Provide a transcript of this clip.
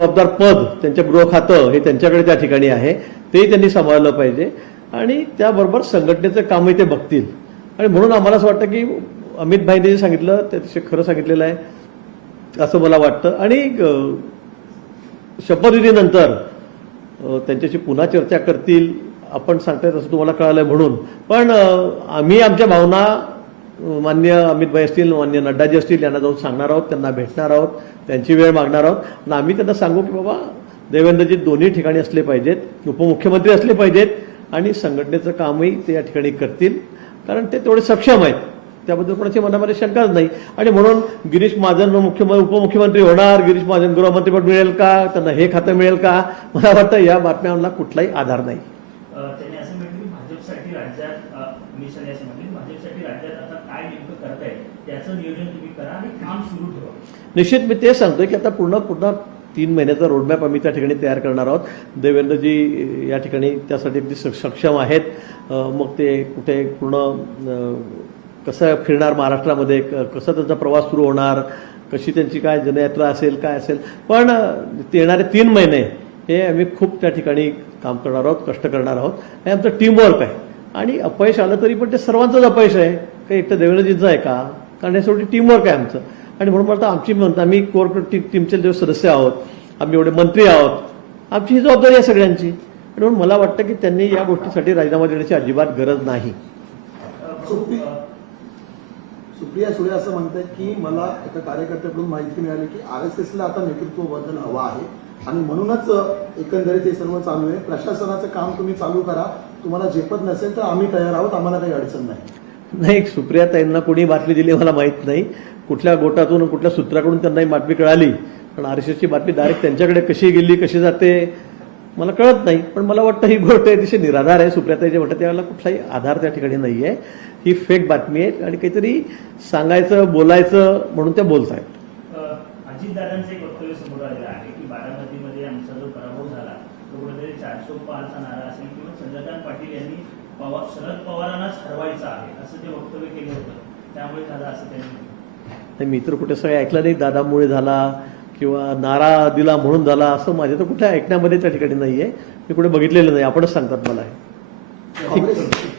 जबाबदार पद त्यांच्या गृह खातं हे त्यांच्याकडे त्या ठिकाणी आहे तेही त्यांनी सांभाळलं पाहिजे. आणि त्याबरोबर संघटनेचं कामही ते बघतील. आणि म्हणून आम्हाला असं वाटतं की अमित भाईने जे सांगितलं ते खरं सांगितलेलं आहे असं मला वाटतं. आणि शपथविधीनंतर त्यांच्याशी पुन्हा चर्चा करतील. आपण सांगताय तसं तुम्हाला कळालंय म्हणून. पण आम्ही आमच्या भावना मान्य अमित भाई असतील मान्य नड्डाजी असतील यांना जाऊन सांगणार आहोत त्यांना भेटणार आहोत त्यांची वेळ मागणार आहोत. आणि आम्ही त्यांना सांगू की बाबा देवेंद्रजी दोन्ही ठिकाणी असले पाहिजेत उपमुख्यमंत्री असले पाहिजेत आणि संघटनेचं कामही ते या ठिकाणी करतील कारण ते तेवढे सक्षम आहेत. त्याबद्दल कोणाची मनामध्ये शंकाच नाही. आणि म्हणून गिरीश महाजन मुख्यमंत्री उपमुख्यमंत्री होणार गिरीश महाजन गृहमंत्रीपद मिळेल का? त्यांना हे खातं मिळेल का? मला वाटतं या बातम्यांना कुठलाही आधार नाही. काय नेमकं करताय त्याचं नियोजन तुम्ही करा आणि काम सुरू ठेवा. निश्चित मी ते सांगतोय की आता पूर्ण पूर्ण तीन महिन्याचा रोडमॅप आम्ही त्या ठिकाणी तयार करणार आहोत. देवेंद्रजी या ठिकाणी त्यासाठी अगदी स- सक्षम आहेत मग ते कुठे पूर्ण कसं फिरणार महाराष्ट्रामध्ये क- त्यांचा प्रवास सुरू होणार कशी त्यांची काय जनयात्रा असेल काय असेल. पण ते येणारे तीन महिने हे आम्ही खूप त्या ठिकाणी काम करणार आहोत कष्ट करणार आहोत. हे आमचं टीमवर्क आहे. आणि अपयश आलं तरी पण ते सर्वांचंच अपयश आहे. काही एकटं देवेंद्रजींचं आहे का? कारण यासाठी शेवटी टीमवर्क आहे आमचं. आणि म्हणून मला आमची म्हणतात आम्ही कोर टीमचे जे सदस्य आहोत आम्ही एवढे मंत्री आहोत आमची ही जबाबदारी आहे सगळ्यांची. आणि म्हणून मला वाटतं की त्यांनी या गोष्टीसाठी राजीनामा देण्याची अजिबात गरज नाही. सुप्रिया सुळे असं म्हणतात की मला एका कार्यकर्त्याकडून माहिती मिळाली की आर एस एसला आता नेतृत्व बदल हवा आहे. आणि म्हणूनच एकंदरीत हे सर्व चालू आहे. प्रशासनाचं काम तुम्ही चालू करा. तुम्हाला झेपत नसेल तर आम्ही तयार आहोत. आम्हाला काही अडचण नाही. नाही सुप्रियाताईंना कोणी बातमी दिली मला माहीत नाही. कुठल्या गोटातून कुठल्या सूत्राकडून त्यांना ही बातमी कळाली? पण आर एसची बातमी डायरेक्ट त्यांच्याकडे कशी गेली कशी जाते मला कळत नाही. पण मला वाटतं ही गोष्ट अतिशय निराधार आहे. सुप्रियाताई जे म्हणतात त्यावेळेला कुठलाही आधार त्या ठिकाणी नाही आहे. ही फेक बातमी आहे आणि काहीतरी सांगायचं बोलायचं म्हणून त्या बोलत आहेत अजितदादांचं एक वक्तव्य समोर आलेलं आहे की बारामतीमध्ये आमचा जो पराभव झाला तो कुठेतरी चारशे पाचचा नारा असेल किंवा चंद्रकांत पाटील यांनी पवार शरद पवारांनाच हरवायचं ते वक्तव्य केलं होतं. त्यामुळे झालं असं त्यांनी म्हटलं. नाही मी तर कुठे सगळं ऐकलं नाही दादामुळे झाला किंवा नारा दिला म्हणून झाला असं माझ्या तर कुठल्या ऐकण्यामध्ये त्या ठिकाणी नाही आहे मी कुठे बघितलेलं नाही आपणच सांगतात मला हे.